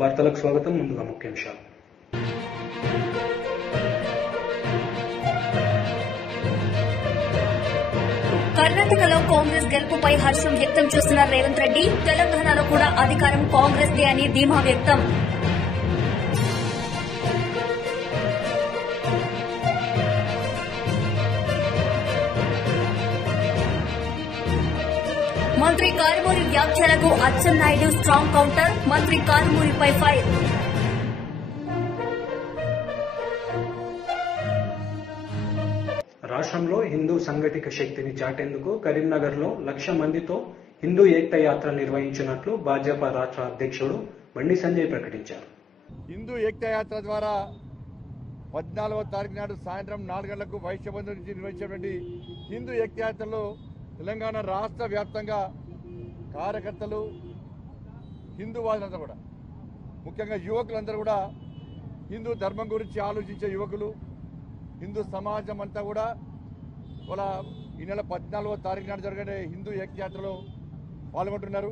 వార్తలకు స్వాగతం. ముందుగా ముఖ్యాంశాలు. కర్ణాటకలో కాంగ్రెస్ గెలుపుపై హర్షం వ్యక్తం చేస్తున్న రేవంత్ రెడ్డి, తెలంగాణలో కూడా అధికారం కాంగ్రెస్ దే అని ధీమా వ్యక్తం. మంత్రి కారుమూరి వ్యాఖ్యలకు అచ్చెన్నాయుడు స్ట్రాంగ్ కౌంటర్. మంత్రి కారుమూరిపై ఫైర్. రాష్ట్రంలో హిందూ సంఘటిత శక్తిని చాటేందుకు కరీంనగర్లో 1,00,000 మందితో హిందూ ఏక్తా యాత్ర నిర్వహించినట్లు భాజపా రాష్ట్ర అధ్యక్షుడు బండి సంజయ్ ప్రకటించారు. హిందూ ఏక్తా యాత్ర ద్వారా 14వ తారీఖు నాడు సాయంత్రం 4 గంటలకు వైశ్యబంధు నుంచి నిర్వహించినటువంటి హిందూ ఏక్తా యాత్రలో తెలంగాణ రాష్ట్ర వ్యాప్తంగా కార్యకర్తలు, హిందూవాదులంతా కూడా, ముఖ్యంగా యువకులందరూ కూడా, హిందూ ధర్మం గురించి ఆలోచించే యువకులు, హిందూ సమాజం అంతా కూడా వాళ్ళ ఈ నెల 14వ తారీఖు నాడు జరిగే హిందూ ఏకయాత్రలో పాల్గొంటున్నారు.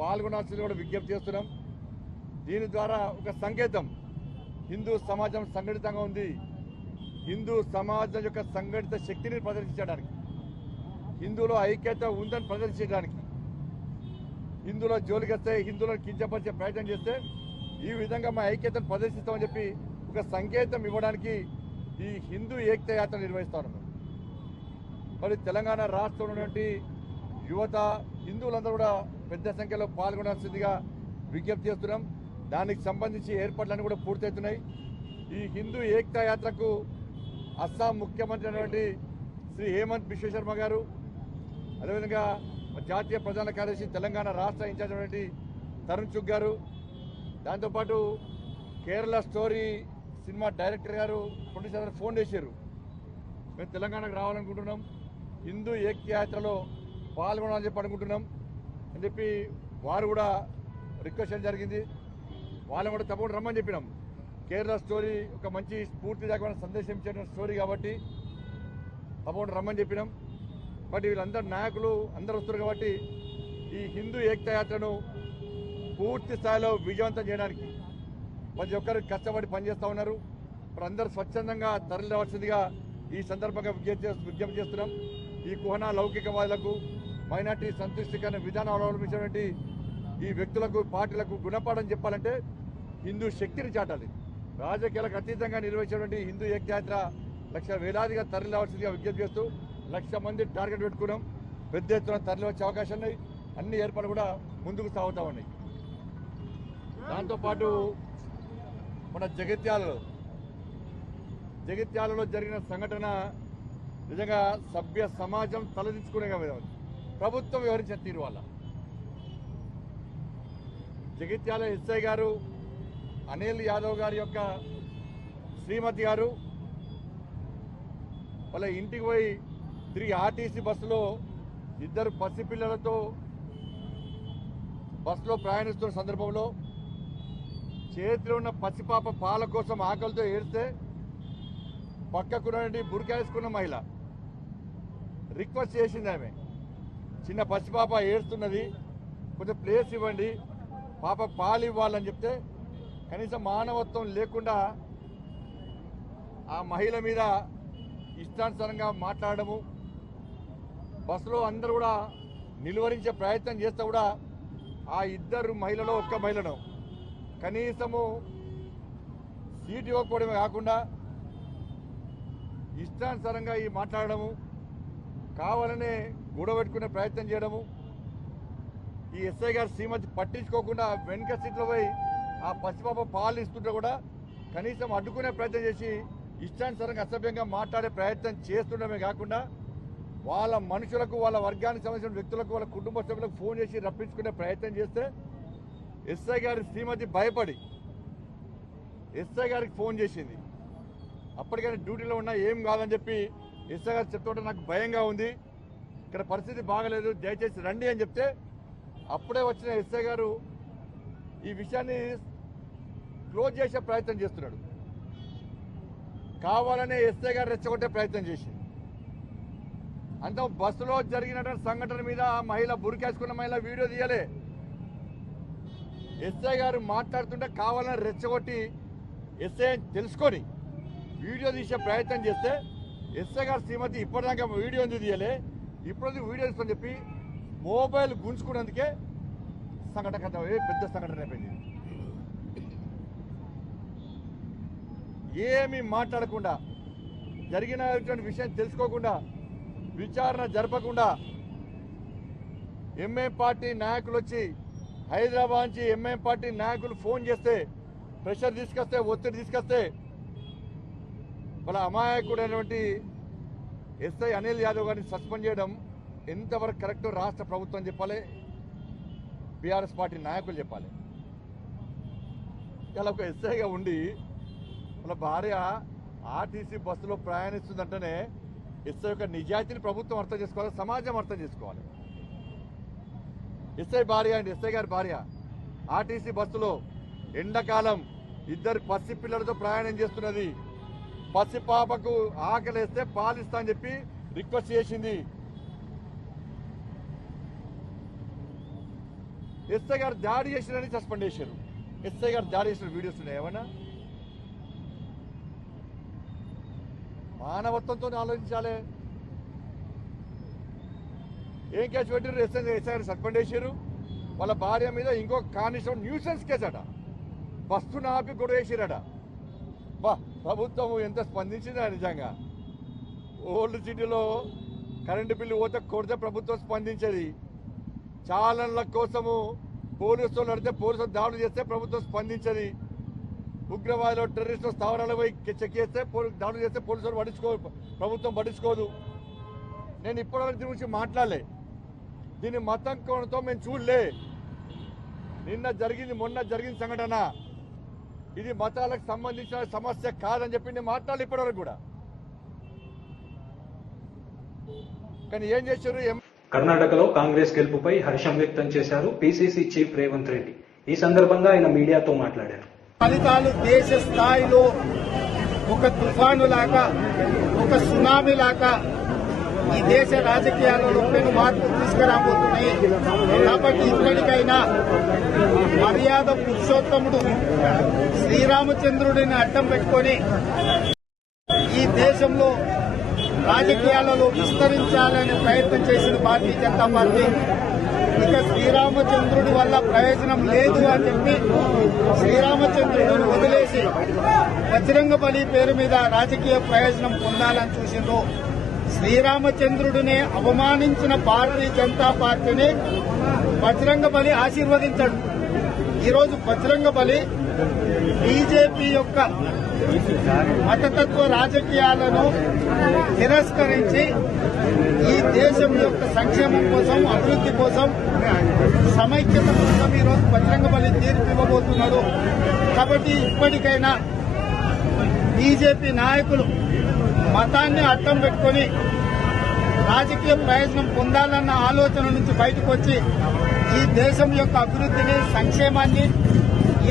పాల్గొనాల్సింది కూడా విజ్ఞప్తి చేస్తున్నాం. దీని ద్వారా ఒక సంకేతం, హిందూ సమాజం సంఘటితంగా ఉంది, హిందూ సమాజం యొక్క సంఘటిత శక్తిని ప్రదర్శించడానికి, హిందువులో ఐక్యత ఉందని ప్రదర్శించడానికి, హిందువుల జోలికొస్తే హిందువులను కించపరిచే ప్రయత్నం చేస్తే ఈ విధంగా మా ఐక్యతను ప్రదర్శిస్తామని చెప్పి ఒక సంకేతం ఇవ్వడానికి ఈ హిందూ ఏకతా యాత్ర నిర్వహిస్తా ఉన్నాం. మరి తెలంగాణ రాష్ట్రంలో ఉన్నటువంటి యువత, హిందువులందరూ కూడా పెద్ద సంఖ్యలో పాల్గొనాల్సిందిగా విజ్ఞప్తి చేస్తున్నాం. దానికి సంబంధించి ఏర్పాట్లన్నీ కూడా పూర్తవుతున్నాయి. ఈ హిందూ ఏకతా యాత్రకు అస్సాం ముఖ్యమంత్రి అయినటువంటి శ్రీ హేమంత్ బిశ్వ శర్మ గారు, అదేవిధంగా జాతీయ ప్రధాన కార్యదర్శి తెలంగాణ రాష్ట్ర ఇన్ఛార్జ్ అయినటువంటి తరుణ్ చుగ్ గారు, దాంతోపాటు కేరళ స్టోరీ సినిమా డైరెక్టర్ గారు, ప్రొడ్యూసర్ గారు ఫోన్ చేశారు, మేము తెలంగాణకు రావాలనుకుంటున్నాం, హిందూ ఏకతా యాత్రలో పాల్గొనాలని చెప్పి అనుకుంటున్నాం అని చెప్పి వారు కూడా రిక్వెస్ట్ చేయడం జరిగింది. వాళ్ళని కూడా తప్పకుండా రమ్మని చెప్పినాం. కేరళ స్టోరీ ఒక మంచి స్ఫూర్తిదాయకమైన సందేశం ఇచ్చే స్టోరీ కాబట్టి తప్పకుండా రమ్మని చెప్పినాం. బట్ వీళ్ళందరూ నాయకులు అందరూ వస్తారు కాబట్టి ఈ హిందూ ఏకతా యాత్రను పూర్తి స్థాయిలో విజయవంతం చేయడానికి ప్రతి ఒక్కరు కష్టపడి పనిచేస్తూ ఉన్నారు. ఇప్పుడు అందరూ స్వచ్ఛందంగా తరలి రావాల్సిందిగా ఈ సందర్భంగా విజ్ఞప్తి చేస్తున్నాం. ఈ కుహనా లౌకికవాదులకు, మైనార్టీ సంతుష్టికరణ విధానాలు అవలంబించినటువంటి ఈ వ్యక్తులకు, పార్టీలకు గుణపాఠం చెప్పాలంటే హిందూ శక్తిని చాటాలి. రాజకీయాలకు అతీతంగా నిర్వహించినటువంటి హిందూ ఏకయాత్ర వేలాదిగా తరలి రావాల్సిందిగా విజ్ఞప్తి చేస్తూ 1,00,000 మంది టార్గెట్ పెట్టుకున్నాం. పెద్ద ఎత్తున తరలి వచ్చే అవకాశం ఉన్నాయి. అన్ని ఏర్పాట్లు కూడా ముందుకు సాగుతూ ఉన్నాయి. దాంతోపాటు మన జగిత్యాలలో జరిగిన సంఘటన నిజంగా సభ్య సమాజం తలదించుకునే విధంగా ప్రభుత్వం వ్యవహరించిన తీరు వల్ల జగిత్యాల ఎస్ఐ గారు అనిల్ యాదవ్ గారి యొక్క శ్రీమతి గారు వాళ్ళ ఇంటికి పోయి తిరిగి ఆర్టీసీ బస్సులో 2 పసిపిల్లలతో బస్సులో ప్రయాణిస్తున్న సందర్భంలో చేతిలో ఉన్న పసిపాప పాల కోసం ఆకలితో ఏడిస్తే పక్కకున్నటువంటి బుర్కా వేసుకున్న మహిళ రిక్వెస్ట్ చేసింది. ఆమె చిన్న పసిపాప ఏడుస్తున్నది, కొంచెం ప్లేస్ ఇవ్వండి, పాప పాలు ఇవ్వాలని చెప్తే కనీసం మానవత్వం లేకుండా ఆ మహిళ మీద ఇష్టానుసారంగా మాట్లాడము, బస్సులో అందరూ కూడా నిలువరించే ప్రయత్నం చేస్తే కూడా ఆ 2 మహిళలో ఒక్క మహిళను కనీసము సీట్ ఇవ్వకపోవడమే కాకుండా ఇష్టానుసారంగా ఈ మాట్లాడము, కావాలనే గొడవ పెట్టుకునే ప్రయత్నం చేయడము, ఈ ఎస్ఐ గారు శ్రీమతి పట్టించుకోకుండా వెనుక సీట్లో పోయి ఆ పసిపాప పాలు ఇస్తుంటే కూడా కనీసం అడ్డుకునే ప్రయత్నం చేసి ఇష్టానుసారంగా అసభ్యంగా మాట్లాడే ప్రయత్నం చేస్తుండమే కాకుండా వాళ్ళ మనుషులకు, వాళ్ళ వర్గానికి సంబంధించిన వ్యక్తులకు, వాళ్ళ కుటుంబ సభ్యులకు ఫోన్ చేసి రప్పించుకునే ప్రయత్నం చేస్తే ఎస్ఐ గారి శ్రీమతి భయపడి ఎస్ఐ గారికి ఫోన్ చేసింది. అప్పటికైనా డ్యూటీలో ఉన్నా ఏం కాదని చెప్పి ఎస్ఐ గారు చెప్తుంటే నాకు భయంగా ఉంది, ఇక్కడ పరిస్థితి బాగలేదు, దయచేసి రండి అని చెప్తే అప్పుడే వచ్చిన ఎస్ఐ గారు ఈ విషయాన్ని క్లోజ్ చేసే ప్రయత్నం చేస్తున్నాడు. కావాలనే ఎస్ఐ గారు రెచ్చగొట్టే ప్రయత్నం చేసి అంత బస్సులో జరిగిన సంఘటన మీద మహిళ బురికేసుకున్న మహిళ వీడియో తీయలే. ఎస్ఐ గారు మాట్లాడుతుంటే కావాలని రెచ్చగొట్టి ఎస్ఐ తెలుసుకొని వీడియో తీసే ప్రయత్నం చేస్తే ఎస్ఐ గారు శ్రీమతి ఇప్పటిదాకా వీడియో ఎందుకు తీయలే, ఇప్పుడు వీడియో తీసుకొని చెప్పి మొబైల్ గుంజుకున్నందుకే సంఘటన పెద్ద సంఘటన అయిపోయింది. ఏమీ మాట్లాడకుండా, జరిగిన విషయం తెలుసుకోకుండా, విచారణ జరపకుండా ఎంఐఎం పార్టీ నాయకులు వచ్చి హైదరాబాద్ నుంచి ఎంఐఎం పార్టీ నాయకులు ఫోన్ చేస్తే, ప్రెషర్ తీసుకొస్తే, ఒత్తిడి తీసుకొస్తే వాళ్ళ అమాయకుడైనటువంటి ఎస్ఐ అనిల్ యాదవ్ గారిని సస్పెండ్ చేయడం ఎంతవరకు కరెక్ట్ రాష్ట్ర ప్రభుత్వం చెప్పాలి, బీఆర్ఎస్ పార్టీ నాయకులు చెప్పాలి. ఇలా ఒక ఎస్ఐగా ఉండి వాళ్ళ భార్య ఆర్టీసీ బస్సులో ప్రయాణిస్తుందంటేనే ఎస్ఐ యొక్క నిజాయితీని ప్రభుత్వం అర్థం చేసుకోవాలి, సమాజం అర్థం చేసుకోవాలి. ఎస్ఐ భార్య అండి, ఎస్ఐ గారి భార్య ఆర్టీసీ బస్సులో ఎండాకాలం 2 పసి పిల్లలతో ప్రయాణం చేస్తున్నది. పసి పాపకు ఆకలిస్తే పాలిస్తా అని చెప్పి రిక్వెస్ట్ చేసింది. ఎస్ఐ గారు దాడి చేసిరని సస్పెండ్ చేశారు. ఎస్ఐ గారు దాడి చేసిన వీడియోస్ ఉన్నాయి ఏమన్నా? మానవత్వంతో ఆలోచించాలి. ఏం కేసు పెట్టారు? ఎస్ఐ గారు సస్పెండ్ చేశారు. వాళ్ళ భార్య మీద ఇంకో కానిస్టేబుల్ న్యూసెన్స్ కేసు అట, బస్సును ఆపి గొడవ వేసిరట. ప్రభుత్వం ఎంత స్పందించిందా నిజంగా. ఓల్డ్ సిటీలో కరెంటు బిల్లు కొడితే ప్రభుత్వం స్పందించేది. చాలన్ల కోసము పోలీసులు నడితే పోలీసులు దాడులు చేస్తే ప్రభుత్వం స్పందించేది. ఉగ్రవాదులు టెర్రరిస్టులు స్థావరాలు పోయి చెక్ చేస్తే దాడులు చేస్తే పోలీసులు ప్రభుత్వం పట్టించుకోదు. నేను ఇప్పటివరకు దీని గురించి మాట్లాడలే. దీన్ని మతం కోణంతో మేము చూడలే. మొన్న జరిగింది సంఘటన ఇది మతాలకు సంబంధించిన సమస్య కాదని చెప్పి నేను మాట్లాడలే ఇప్పటివరకు కూడా. కానీ ఏం చేశారు? కర్ణాటకలో కాంగ్రెస్ గెలుపుపై హర్షం వ్యక్తం చేశారు పిసిసి చీఫ్ రేవంత్ రెడ్డి. ఈ సందర్భంగా ఆయన మీడియాతో మాట్లాడారు. ఫలితాలు దేశ స్థాయిలో ఒక తుఫాను లాగా, ఒక సునామీ లాగా ఈ దేశ రాజకీయాలలో పెను మార్పు తీసుకురాబోతున్నాయి. కాబట్టి ఇప్పటికైనా మర్యాద పురుషోత్తముడు శ్రీరామచంద్రుడిని అడ్డం పెట్టుకొని ఈ దేశంలో రాజకీయాలలో విస్తరించాలనే ప్రయత్నం చేసిన భారతీయ జనతా పార్టీ ఇక శ్రీరామచంద్రుడి వల్ల ప్రయోజనం లేదు అని చెప్పి శ్రీరామచంద్రుడిని వదిలేసి బజరంగ బలి పేరు మీద రాజకీయ ప్రయోజనం పొందాలని చూసిండ్రు. శ్రీరామచంద్రుడిని అవమానించిన భారతీయ జనతా పార్టీని బజరంగ బలి ఆశీర్వదించాడు. ఈరోజు బజరంగ బలి బీజేపీ యొక్క మతతత్వ రాజకీయాలను తిరస్కరించి ఈ దేశం యొక్క సంక్షేమం కోసం, అభివృద్ది కోసం, సమైక్యత కోసం ఈరోజు బజరంగ బలి తీర్పు ఇవ్వబోతున్నాడు. కాబట్టి ఇప్పటికైనా బీజేపీ నాయకులు మతాన్ని అడ్డం పెట్టుకుని రాజకీయ ప్రయోజనం పొందాలన్న ఆలోచన నుంచి బయటకు వచ్చి ఈ దేశం యొక్క అభివృద్దిని, సంక్షేమాన్ని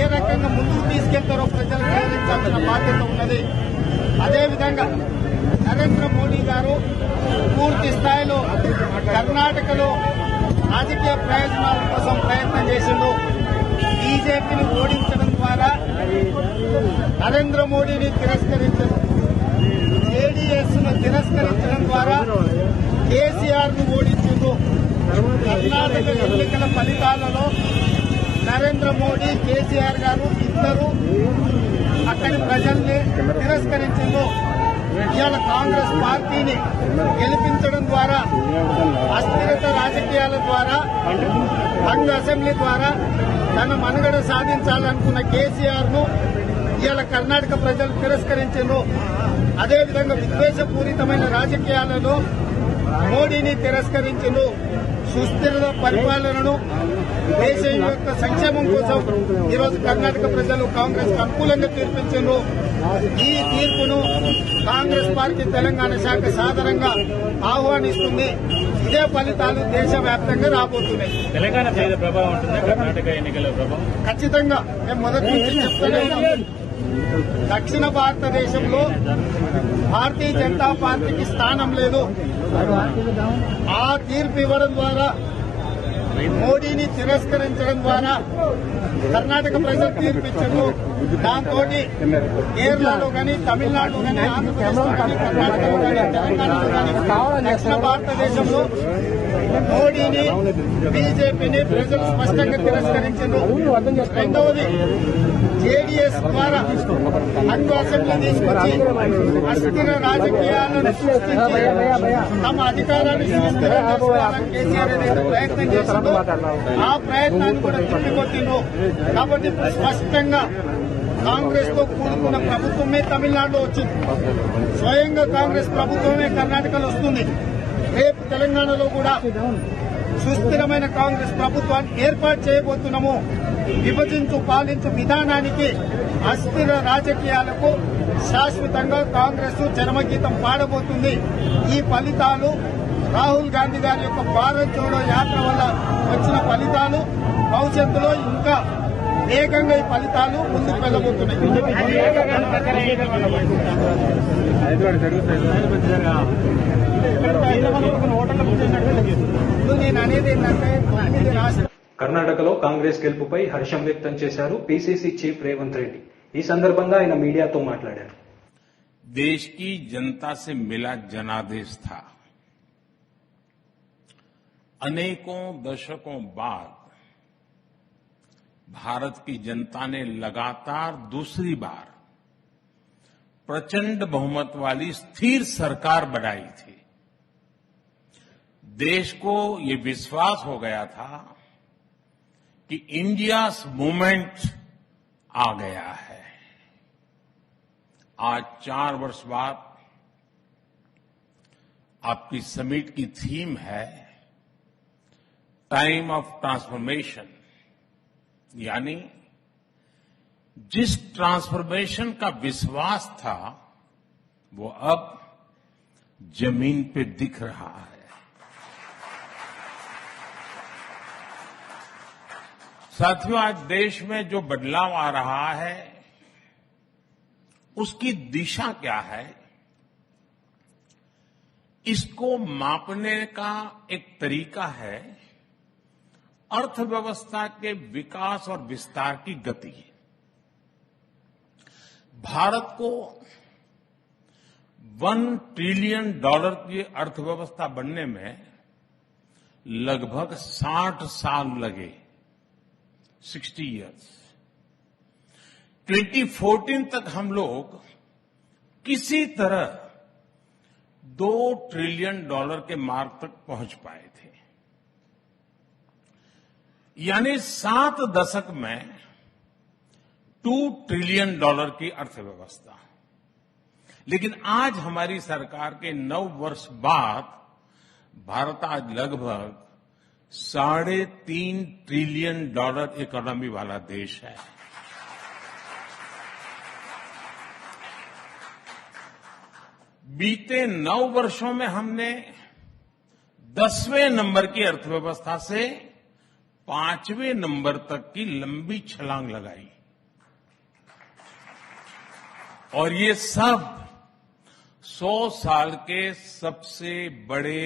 ఏ రకంగా ముందుకు తీసుకెళ్తారో ప్రజలకు వివరించాల్సిన బాధ్యత ఉన్నది. అదేవిధంగా నరేంద్ర మోడీ గారు పూర్తి స్థాయిలో కర్ణాటకలో రాజకీయ ప్రయోజనాల కోసం ప్రయత్నం చేసిండు. బీజేపీని ఓడించడం ద్వారా నరేంద్ర మోడీని తిరస్కరించారు. జేడీఎస్ ను తిరస్కరించడం ద్వారా కేసీఆర్ ను ఓడించారు. కర్ణాటక ఎన్నికల ఫలితాలలో నరేంద్ర మోడీ, కేసీఆర్ గారు ఇద్దరు అక్కడి ప్రజల్ని తిరస్కరించారు. ఇవాళ కాంగ్రెస్ పార్టీని గెలిపించడం ద్వారా, అస్థిరత రాజకీయాల ద్వారా, బంద్ అసెంబ్లీ ద్వారా తన మనుగడ సాధించాలనుకున్న కేసీఆర్ ను ఇవాళ కర్ణాటక ప్రజలు తిరస్కరించారు. అదేవిధంగా విద్వేషపూరితమైన రాజకీయాలలో మోడీని తిరస్కరించారు. సుస్థిర పరిపాలనను, దేశం యొక్క సంక్షేమం కోసం ఈరోజు కర్ణాటక ప్రజలు కాంగ్రెస్ అనుకూలంగా తీర్పిచ్చారు. ఈ తీర్పును కాంగ్రెస్ పార్టీ తెలంగాణ శాఖ సాధారణంగా ఆహ్వానిస్తుంది. ఇదే ఫలితాలు దేశవ్యాప్తంగా రాబోతున్నాయి. తెలంగాణ మీద ప్రభావం ఉంటుందా? కర్ణాటక ఎన్నికల ప్రభావం ఖచ్చితంగా మేము మొదటి నుంచి చెప్తూనే దక్షిణ భారతదేశంలో భారతీయ జనతా పార్టీకి స్థానం లేదు. ఆ తీర్పు ఇవ్వడం ద్వారా మోడీని తిరస్కరించడం ద్వారా కర్ణాటక ప్రజలు తీర్పిచ్చారు. దాంతో కేరళలో కానీ, తమిళనాడు కానీ, ఆంధ్రప్రదేశ్లో కానీ, కర్ణాటకలో కానీ, తెలంగాణలో కానీ దక్షిణ భారతదేశంలో మోడీని, బీజేపీని ప్రజలు స్పష్టంగా తిరస్కరించారు. రెండవది, జేడీఎస్ ద్వారా అన్ని అసెంబ్లీ తీసుకొచ్చి అస్థిర రాజకీయాలను సృష్టించి తమ అధికారాన్ని సుస్థిరం చేసుకోవాలని కేసీఆర్ ఏదైతే ప్రయత్నం చేసిందో ఆ ప్రయత్నాన్ని కూడా తిప్పికొట్టిండ్రు. కాబట్టి స్పష్టంగా కాంగ్రెస్ తో కూడుకున్న ప్రభుత్వమే తమిళనాడులో వచ్చింది, స్వయంగా కాంగ్రెస్ ప్రభుత్వమే కర్ణాటకలో వస్తుంది. రేపు తెలంగాణలో కూడా సుస్థిరమైన కాంగ్రెస్ ప్రభుత్వాన్ని ఏర్పాటు చేయబోతున్నాము. విభజించు పాలించు విధానానికి, అస్థిర రాజకీయాలకు శాశ్వతంగా కాంగ్రెస్ చరమగీతం పాడబోతుంది. ఈ ఫలితాలు రాహుల్ గాంధీ గారి యొక్క భారత్ జోడో యాత్ర వల్ల వచ్చిన ఫలితాలు, భవిష్యత్తులో ఇంకా వేగంగా ఈ ఫలితాలు ముందుకు వెళ్లబోతున్నాయి. నేను అనేది ఏంటంటే 9 రాష్ట్రాలు కర్ణాటకలో కాంగ్రెస్ గెలుపుపై హర్షం వ్యక్తం చేశారు పీసీసీ చీఫ్ రేవంత్ రెడ్డి. ఈ సందర్భంగా ఆయన మీడియాతో మాట్లాడారు. देश की जनता से मिला जनादेश था। अनेकों दशकों बाद भारत की जनता ने लगातार दूसरी बार प्रचंड बहुमत वाली स्थिर सरकार बनाई थी। देश को ये विश्वास हो गया था कि इंडियाज मूवमेंट आ गया है। आज 4 वर्ष बाद आपकी समिट की थीम है टाइम ऑफ ट्रांसफॉर्मेशन, यानी जिस ट्रांसफॉर्मेशन का विश्वास था वो अब जमीन पे दिख रहा है। साथियों, आज देश में जो बदलाव आ रहा है उसकी दिशा क्या है, इसको मापने का एक तरीका है अर्थव्यवस्था के विकास और विस्तार की गति। भारत को $1 ट्रिलियन की अर्थव्यवस्था बनने में लगभग 60 साल लगे, 60 years। 2014 तक हम लोग किसी तरह $2 ट्रिलियन के मार्क तक पहुंच पाए थे, यानी 7 दशक में $2 ट्रिलियन की अर्थव्यवस्था। लेकिन आज हमारी सरकार के 9 वर्ष बाद भारत आज लगभग $3.5 ट्रिलियन इकोनॉमी वाला देश है। बीते 9 वर्षों में हमने 10वें नंबर की अर्थव्यवस्था से 5वें नंबर तक की लंबी छलांग लगाई, और ये सब 100 साल के सबसे बड़े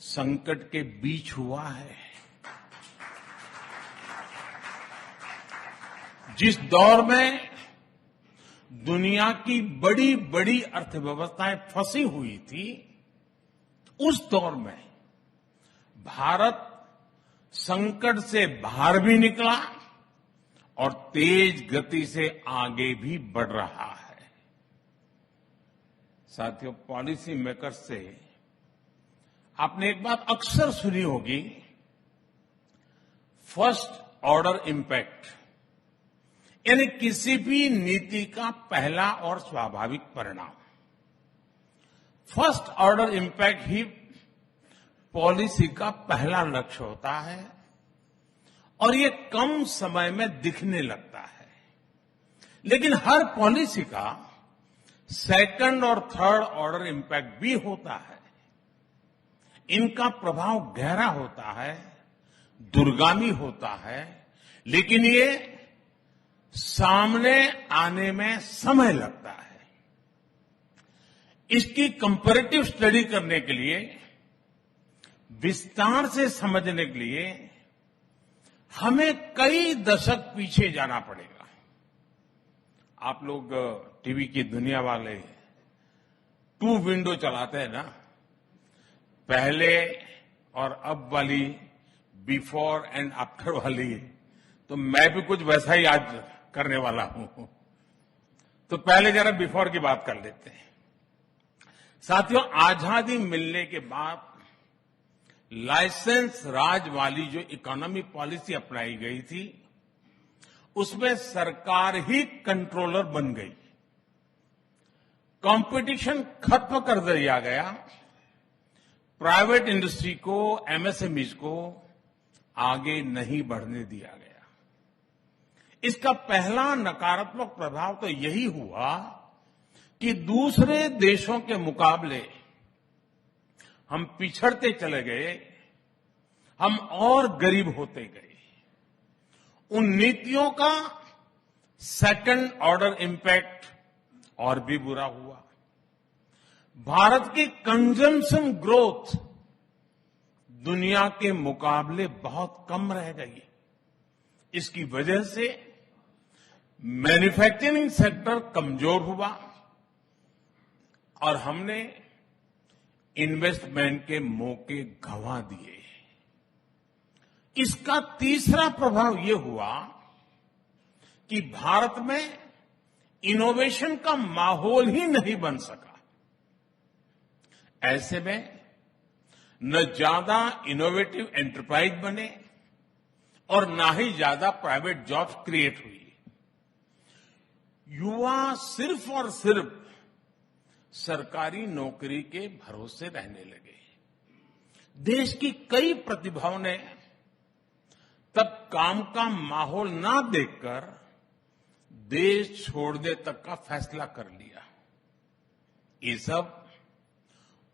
संकट के बीच हुआ है। जिस दौर में दुनिया की बड़ी बड़ी अर्थव्यवस्थाएं फंसी हुई थी, उस दौर में भारत संकट से बाहर भी निकला और तेज गति से आगे भी बढ़ रहा है। साथियों, पॉलिसी मेकर्स से आपने एक बात अक्सर सुनी होगी, फर्स्ट ऑर्डर इंपैक्ट, यानी किसी भी नीति का पहला और स्वाभाविक परिणाम। फर्स्ट ऑर्डर इंपैक्ट ही पॉलिसी का पहला लक्ष्य होता है, और ये कम समय में दिखने लगता है। लेकिन हर पॉलिसी का सेकंड और थर्ड ऑर्डर इंपैक्ट भी होता है। इनका प्रभाव गहरा होता है, दूरगामी होता है, लेकिन ये सामने आने में समय लगता है। इसकी कंपैरेटिव स्टडी करने के लिए, विस्तार से समझने के लिए हमें कई दशक पीछे जाना पड़ेगा। आप लोग टीवी की दुनिया वाले 2 विंडो चलाते हैं ना, पहले और अब वाली, बिफोर एंड आफ्टर वाली, तो मैं भी कुछ वैसा ही आज करने वाला हूं। तो पहले जरा बिफोर की बात कर लेते हैं। साथियों, आजादी मिलने के बाद लाइसेंस राज वाली जो इकोनॉमी पॉलिसी अपनाई गई थी, उसमें सरकार ही कंट्रोलर बन गई। कंपटीशन खत्म कर दिया गया। प्राइवेट इंडस्ट्री को, एमएसएमईज को आगे नहीं बढ़ने दिया गया। इसका पहला नकारात्मक प्रभाव तो यही हुआ कि दूसरे देशों के मुकाबले हम पिछड़ते चले गए, हम और गरीब होते गए। उन नीतियों का सेकंड ऑर्डर इंपैक्ट और भी बुरा हुआ। भारत की कंजम्पशन ग्रोथ दुनिया के मुकाबले बहुत कम रह गई। इसकी वजह से मैन्युफैक्चरिंग सेक्टर कमजोर हुआ और हमने इन्वेस्टमेंट के मौके गंवा दिए। इसका तीसरा प्रभाव यह हुआ कि भारत में इनोवेशन का माहौल ही नहीं बन सका। ऐसे में न ज्यादा इनोवेटिव एंटरप्राइज बने और न ही ज्यादा प्राइवेट जॉब्स क्रिएट हुई। युवा सिर्फ और सिर्फ सरकारी नौकरी के भरोसे रहने लगे। देश की कई प्रतिभाओं ने तब काम का माहौल ना देखकर देश छोड़ने तक का फैसला कर लिया। ये सब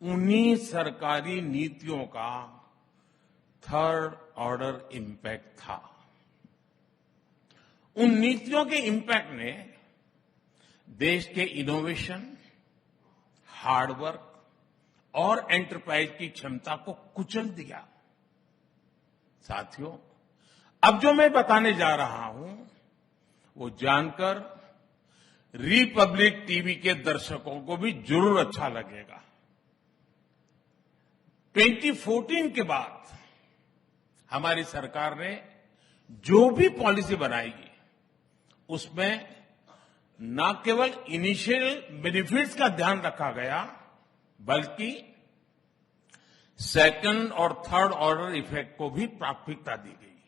उन्हीं सरकारी नीतियों का थर्ड ऑर्डर इंपैक्ट था। उन नीतियों के इंपैक्ट ने देश के इनोवेशन, हार्डवर्क और एंटरप्राइज की क्षमता को कुचल दिया। साथियों, अब जो मैं बताने जा रहा हूं वो जानकर रिपब्लिक टीवी के दर्शकों को भी जरूर अच्छा लगेगा। 2014 के बाद हमारी सरकार ने जो भी पॉलिसी बनाएगी उसमें न केवल इनिशियल बेनिफिट्स का ध्यान रखा गया, बल्कि सेकंड और थर्ड ऑर्डर इफेक्ट को भी प्राथमिकता दी गई।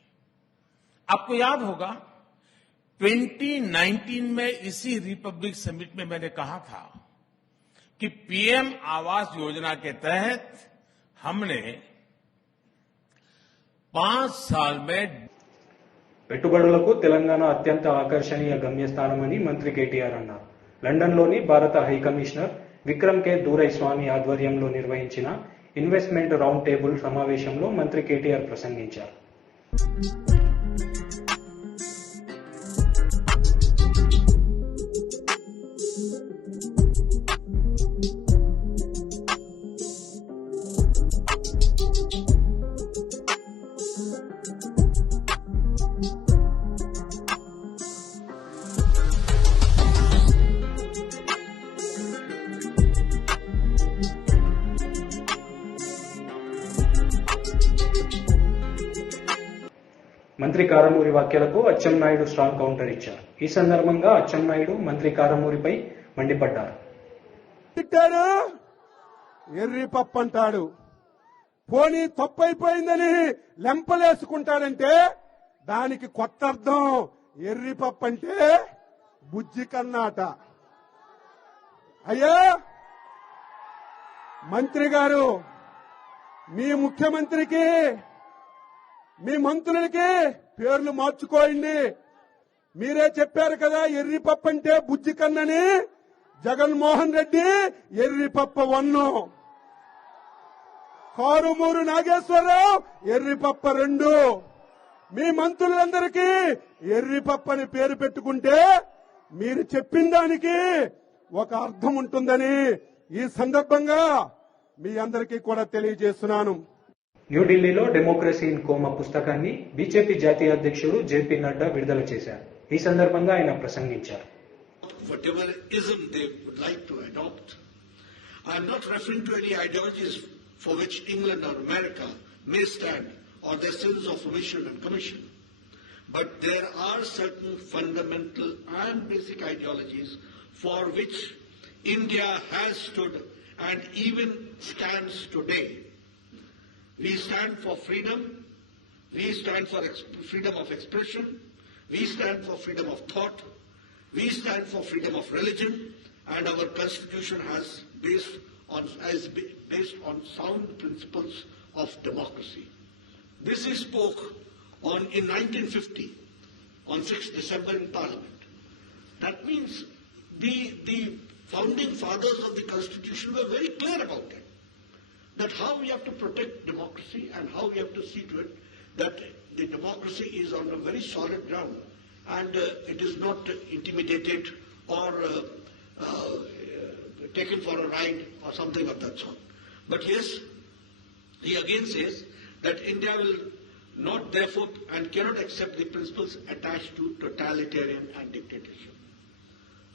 आपको याद होगा 2019 में इसी रिपब्लिक समिट में मैंने कहा था कि पीएम आवास योजना के तहत हमने 5 साल में పెట్టుబడులకు తెలంగాణ అత్యంత ఆకర్షణీయ గమ్యస్థానమని మంత్రి కేటీఆర్ అన్నారు. లండన్లోని భారత హై కమిషనర్ విక్రమ్ కే దూరైస్వామి ఆధ్వర్యంలో నిర్వహించిన ఇన్వెస్ట్మెంట్ రౌండ్ టేబుల్ సమావేశంలో మంత్రి కేటీఆర్ ప్రసంగించారు. మంత్రి కారమూరి వ్యాఖ్యలకు అచ్చెన్నాయుడు స్ట్రాంగ్ కౌంటర్ ఇచ్చారు. ఈ సందర్భంగా అచ్చెన్నాయుడు మంత్రి కారమూరిపై మండిపడ్డారు. తిట్టారు, ఎర్రి పప్పు అంటాడు, పోనీ తప్పైపోయిందని లెంపలేసుకుంటాడంటే దానికి కొత్త అర్థం. ఎర్రి పప్పు అంటే బుజ్జి కన్నాట. అయ్యా మంత్రి గారు, మీ ముఖ్యమంత్రికి, మీ మంత్రులకి పేర్లు మార్చుకోండి. మీరే చెప్పారు కదా ఎర్రిపప్పు అంటే బుజ్జి కన్నని. జగన్మోహన్ రెడ్డి ఎర్రిపప్ప 1, కారుమూరు నాగేశ్వరరావు ఎర్రిపప్ప 2. మీ మంత్రులందరికీ ఎర్రిపప్పని పేరు పెట్టుకుంటే మీరు చెప్పిన దానికి ఒక అర్థం ఉంటుందని ఈ సందర్భంగా మీ అందరికీ కూడా తెలియజేస్తున్నాను. న్యూఢిల్లీలో డెమోక్రసీ ఇన్ కోమా పుస్తకాన్ని బీజేపీ జాతీయ అధ్యక్షుడు జేపీ నడ్డా విడుదల చేశారు. ఈ సందర్భంగా ఆయన ప్రసంగించారు. Whatever ism they would like to adopt. I am not referring to any ideologies for which England or America may stand or their sins of omission and commission. But there are certain fundamental and basic ideologies for which India has stood and even stands today. We stand for freedom, we stand for freedom of expression, we stand for freedom of thought, we stand for freedom of religion, and our constitution is based on sound principles of democracy. This he spoke on in 1950, on 6th December in Parliament. That means the founding fathers of the constitution were very clear about it. That how we have to protect democracy and how we have to see to it that the democracy is on a very solid ground and it is not intimidated or taken for a ride or something of that sort. But yes, he again says that India will not therefore and cannot accept the principles attached to totalitarian and dictatorship.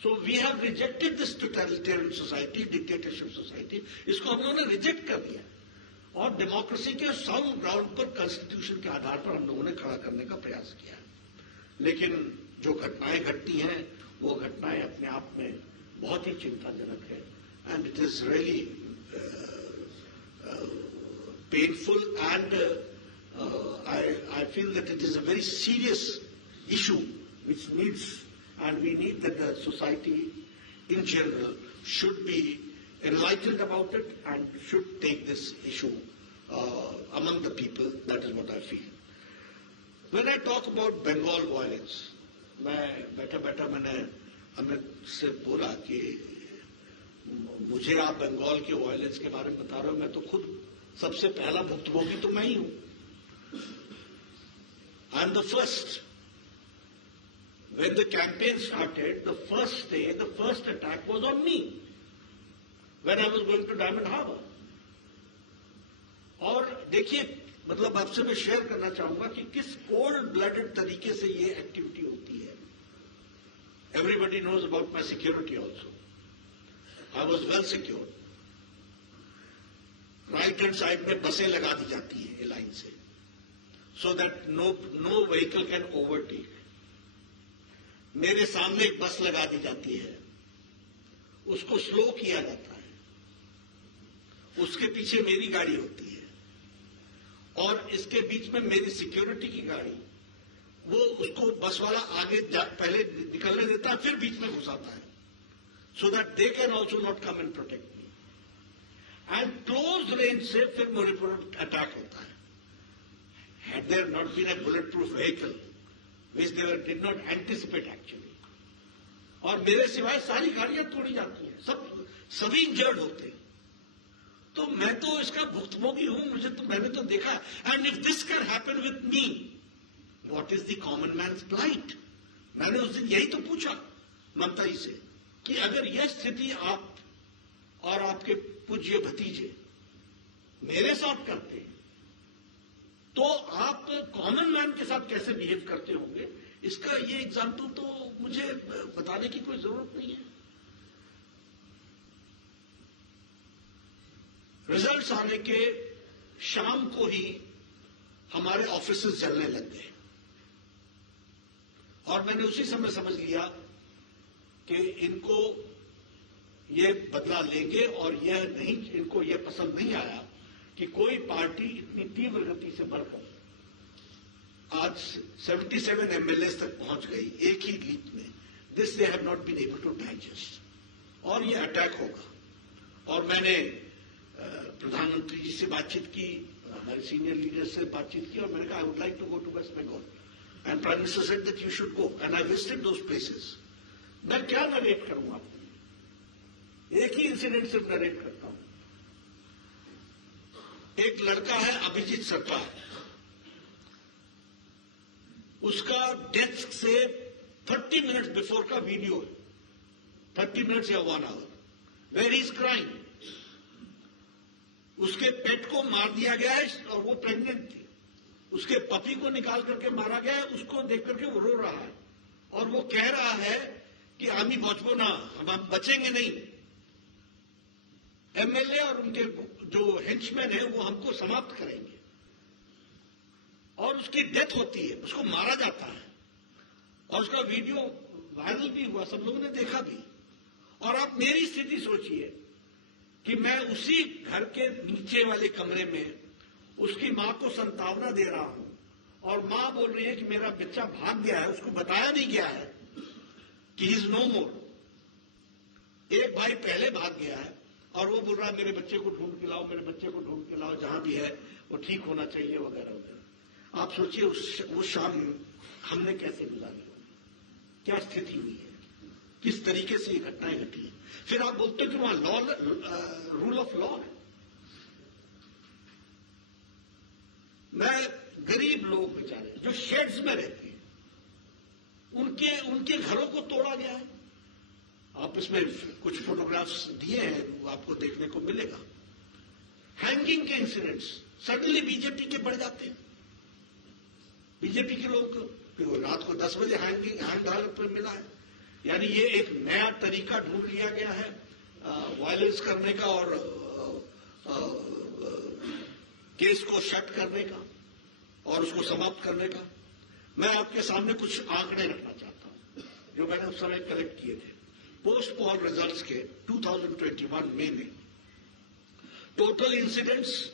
So we have rejected this totalitarian society, dictatorship society. इसको हम लोगों ने reject कर दिया और democracy के sound ground पर constitution के आधार पर हम लोगों ने खड़ा करने का प्रयास किया. लेकिन जो घटनाएं घटती हैं वो घटनाएं अपने आप में बहुत ही चिंताजनक है and it is really painful and I feel that it is a very serious issue which needs and we need that the society in general should be enlightened about it and should take this issue among the people. That is what I feel. When I talk about Bengal violence, मैं बैठा मैंने अमित से बोला कि मुझे आप बंगाल के violence के बारे में बता रहे हो, मैं तो खुद सबसे पहला भुक्तभोगी तो मैं ही हूं. I am the first. When the campaign started, the first day, the first attack was on me when I was going to Diamond Harbour. और देखिए, मतलब आपसे मैं शेयर करना चाहूंगा कि किस कोल्ड ब्लडेड तरीके से ये एक्टिविटी होती है. Everybody knows about my security also. I was well secured. Right hand side में बसें लगा दी जाती है लाइन से, so that no vehicle can overtake. मेरे सामने एक बस लगा दी जाती है, उसको स्लो किया जाता है, उसके पीछे मेरी गाड़ी होती है और इसके बीच में मेरी सिक्योरिटी की गाड़ी, वो उसको बस वाला आगे पहले निकलने देता है, फिर बीच में घुसाता है, so that they can also not come and protect me. And close range से फिर मेरे पर अटैक होता है. Had there not been a bulletproof vehicle, which they did not anticipate actually, और मेरे सिवाय सारी गाड़ियां तोड़ी जाती हैं, सभी इंजर्ड होते हैं, तो मैं तो इसका भुक्तभोगी हूं, मैंने तो देखा. And if this can happen with me, what is the common man's plight? मैंने उस दिन यही तो पूछा ममता जी से कि अगर यह स्थिति आप और आपके पूज्य भतीजे मेरे साथ करते हैं तो आप कॉमन मैन के साथ कैसे बिहेव करते होंगे. इसका ये एग्जाम्पल तो मुझे बताने की कोई जरूरत नहीं है. रिजल्ट्स आने के शाम को ही हमारे ऑफिसेस जलने लग गए और मैंने उसी समय समझ लिया कि इनको ये बदला लेंगे और यह नहीं, इनको यह पसंद नहीं आया कि कोई पार्टी इतनी तीव्र गति से बढ़ गई. आज 77 MLAs तक पहुंच गई एक ही लीप में. This they have not been able to digest और ये अटैक होगा. और मैंने प्रधानमंत्री जी से बातचीत की, हमारे सीनियर लीडर्स से बातचीत की और मैंने कहा I would like to go to West Bengal and prime minister said that you should go and I visited those places. मैं क्या नरेट करूं आपको, एक ही इंसिडेंट सिर्फ नरेट करता हूं. एक लड़का है अभिजीत सरकार, उसका डेस्क से 30 मिनट्स बिफोर का वीडियो है, 30 मिनट्स या 1 hour, where he is crying. उसके पेट को मार दिया गया है और वो प्रेग्नेंट थी। उसके पति को निकाल करके मारा गया है, उसको देख करके वो रो रहा है और वो कह रहा है कि आमी बचबो ना, हम बचेंगे नहीं। एमएलए और उनके जो हेंचमैन है वो हमको समाप्त करेंगे। और उसकी डेथ होती है, उसको मारा जाता है और उसका वीडियो वायरल भी हुआ, सब लोगों ने देखा भी। और आप मेरी स्थिति सोचिए कि मैं उसी घर के नीचे वाले कमरे में उसकी मां को सांत्वना दे रहा हूं और मां बोल रही है कि मेरा बच्चा भाग गया है, उसको बताया नहीं गया है कि ही इज नो मोर। एक भाई पहले भाग गया है और वो बोल रहा है मेरे बच्चे को ढूंढ के लाओ, मेरे बच्चे को ढूंढ के लाओ, जहां भी है वो ठीक होना चाहिए वगैरह वगैरह। आप सोचिए वो शाम हमने कैसे गुजारी, क्या स्थिति हुई है, किस तरीके से ये घटनाएं घटी है। फिर आप बोलते हो कि वहां लॉ, रूल ऑफ लॉ है। मैं गरीब लोग बेचारे जो शेड्स में रहते हैं, उनके घरों को तोड़ा गया है। आप इसमें कुछ फोटोग्राफ्स दिए हैं, वो आपको देखने को मिलेगा। हैंगिंग के इंसिडेंट्स सडनली बीजेपी के बढ़ जाते हैं। बीजेपी के लोग रात को 10 बजे हैंग हालत पर मिला है। यानी ये एक नया तरीका ढूंढ लिया गया है वायलेंस करने का और केस को शट करने का और उसको समाप्त करने का। मैं आपके सामने कुछ आंकड़े रखना चाहता हूं जो मैंने उस समय कलेक्ट किए थे। पोस्ट पोल रिजल्ट्स के 2021 मई में total incidents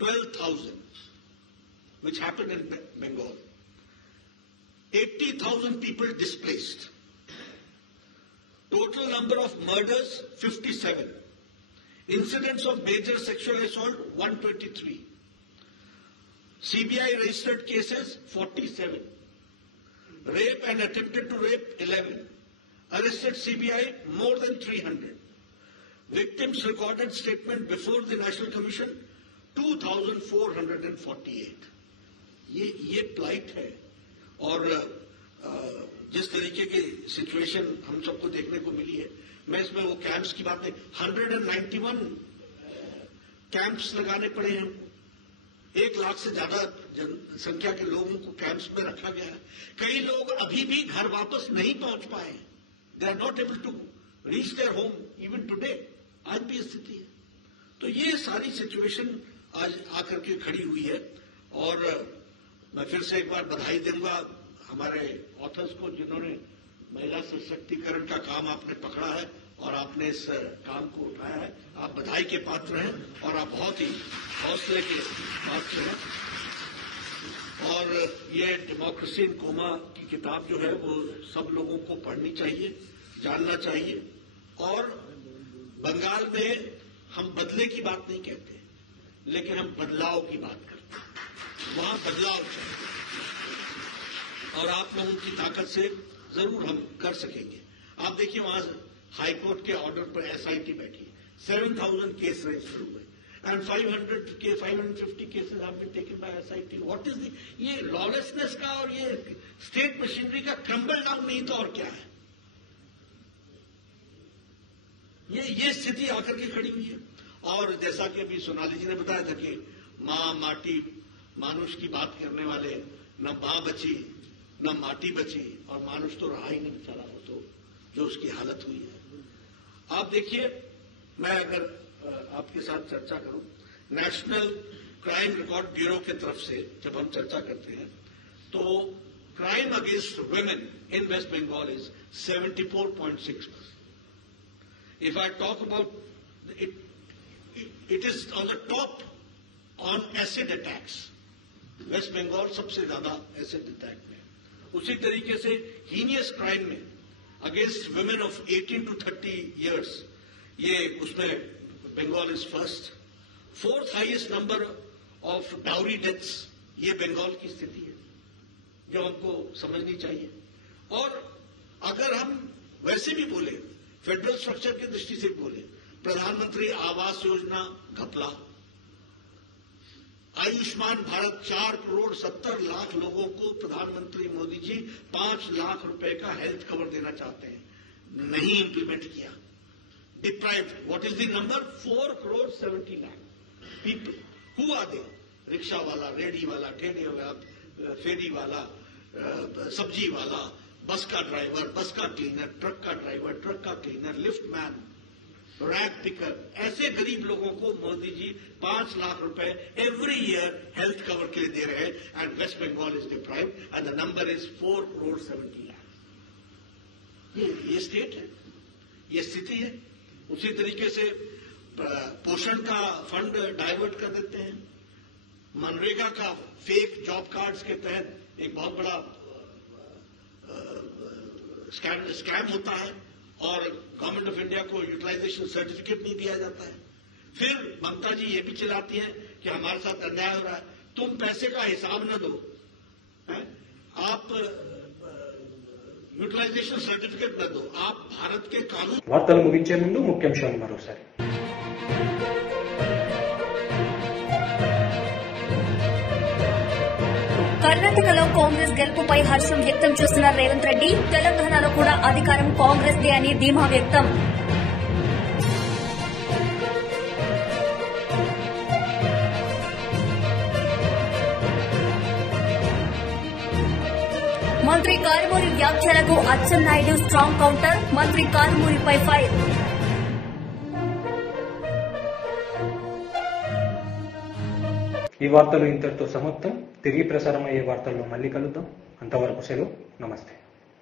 12,000 which happened in Bengal. 80,000 people displaced. Total number of murders 57. Incidents of major sexual assault 123. CBI registered cases 47. Rape and attempted to rape 11. Arrested CBI more than 300. Victims recorded statement before the National Commission 2,448. ये plight है। और जिस तरीके की situation हम सबको देखने को मिली है, मैं इसमें वो कैंप्स की बात नहीं, 191 कैंप्स लगाने पड़े हैं हमको। 1 लाख से ज्यादा जनसंख्या के लोगों को कैंप्स में रखा गया है। कई लोग अभी भी घर वापस नहीं पहुंच पाए, they are not able to reach their home even today. आज भी स्थिति है। तो ये सारी सिचुएशन आज आकर के खड़ी हुई है। और मैं फिर से एक बार बधाई दूंगा हमारे ऑथर्स को, जिन्होंने महिला सशक्तिकरण का काम आपने पकड़ा है और आपने इस काम को उठाया है। आप बधाई के पात्र हैं और आप बहुत ही हौसले के पात्र हैं। और ये डेमोक्रेसी इन कोमा की किताब जो है वो सब लोगों को पढ़नी चाहिए, जानना चाहिए। और बंगाल में हम बदले की बात नहीं कहते, लेकिन हम बदलाव की बात करते हैं। वहां बदलाव चाहिए और आप लोगों की ताकत से जरूर हम कर सकेंगे। आप देखिए वहां हाईकोर्ट के ऑर्डर पर एसआईटी बैठी, 7,000 केस रजिस्टर हुए and 550 cases have been taken by SIT. What is ये लॉलेसनेस का और ये स्टेट मशीनरी का क्रम्बल डाउन नहीं तो और क्या है। ये स्थिति आकर के खड़ी हुई है। और जैसा कि अभी सोनाली जी ने बताया था कि मां माटी मानुष की बात करने वाले, न मां बची न माटी बची और मानुष तो रहा ही नहीं बेचारा, वो तो जो उसकी हालत हुई है। आप देखिए, मैं अगर आपके साथ चर्चा करूं, नेशनल क्राइम रिकॉर्ड ब्यूरो की तरफ से जब हम चर्चा करते हैं तो crime against women in West Bengal is 74.6%. If I talk about it, it is on the top on acid attacks. West Bengal सबसे ज्यादा एसिड अटैक में। उसी तरीके से हीनियस क्राइम में against women of 18 to 30 years, ये उसमें Bengal is first. 4th highest number of dowry deaths, ये बंगाल की स्थिति है जो हमको समझनी चाहिए। और अगर हम वैसे भी बोले, फेडरल स्ट्रक्चर की दृष्टि से बोले, प्रधानमंत्री आवास योजना घपला, आयुष्मान भारत 4,70,00,000 लोगों को प्रधानमंत्री मोदी जी 5 लाख रुपए का हेल्थ कवर देना चाहते हैं, नहीं इंप्लीमेंट किया। Deprived, what is the number? 4,70,00,000। people. Who are they? Rickshaw वाला, रेडी वाला, ठेले वाला, फेरी वाला, सब्जी वाला, बस का ड्राइवर, बस का क्लीनर, ट्रक का ड्राइवर, ट्रक का cleaner, lift man, rack picker, ऐसे गरीब लोगों को मोदी जी 5 लाख रुपए एवरी ईयर हेल्थ कवर के लिए दे रहे हैं and West Bengal is deprived and the number is 4,70 lakh. ये स्टेट है, ये स्थिति है। उसी तरीके से पोषण का फंड डाइवर्ट कर देते हैं। मनरेगा का फेक जॉब कार्ड्स के तहत एक बहुत बड़ा स्कैम होता है और गवर्नमेंट ऑफ इंडिया को यूटिलाइजेशन सर्टिफिकेट नहीं दिया जाता है। फिर ममता जी ये भी चिल्लाती हैं कि हमारे साथ अन्याय हो रहा है। तुम पैसे का हिसाब न दो, आप యూటిలైజేషన్ సర్టిఫికేట్ వద్దు, आप भारत के कानून। వార్తలు ముగించే ముందు ముఖ్యాంశాలు మరోసారి. కర్ణాటకలో కాంగ్రెస్ గెలుపుపై హర్షం వ్యక్తం చేస్తున్న రేవంత్ రెడ్డి, తెలంగాణలో కూడా అధికారం కాంగ్రెస్ దే అని ధీమా వ్యక్తం. మంత్రి కారుమూరి వ్యాఖ్యలకు అచ్చెన్నాయుడు స్ట్రాంగ్ కౌంటర్, మంత్రి కారుమూరిపై ఫైర్. ఈ వార్తలు ఇంతటితో సమాప్తం. తిరిగి ప్రసారమయ్యే వార్తల్లో మళ్ళీ కలుద్దాం. అంతవరకు సెలవు. నమస్తే.